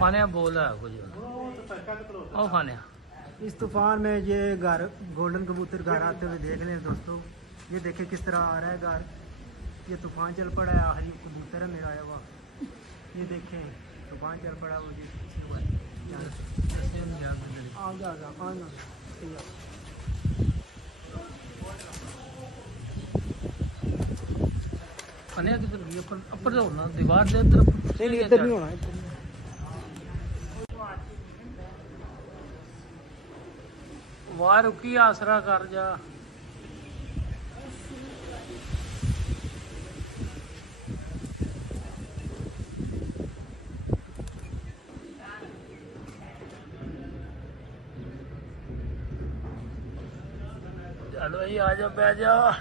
खाने बोल रहा है कुछ और खाने इस तूफान में ये घर गोल्डन कबूतर घर आते हुए देख लें दोस्तों। ये देखें किस तरह आ रहा है घर। ये तूफान चल पड़ा है, आखिरी कबूतर है मेरा आया हुआ। ये देखें तूफान चल पड़ा है, मुझे खाने अपर होना दीवार दे तरफ इधर नहीं होना। वाह रुकी आसरा कर जा। चलो भाई आ जाओ बैठ जाओ।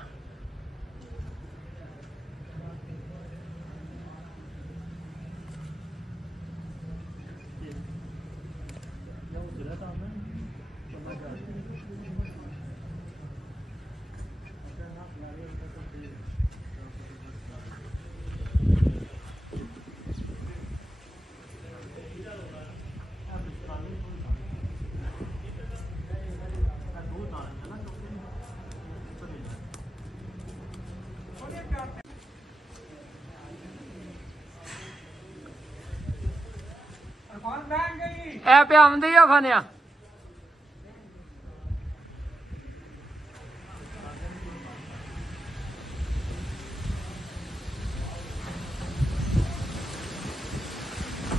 ए पे आमदे या खाने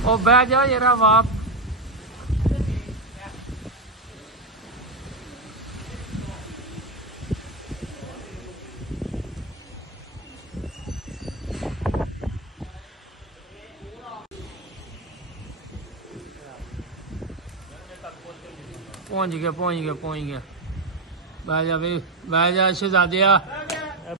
ओ बह जाओ जरा वाप पहुंच गया बह जा भाई बह जा शहजादिया।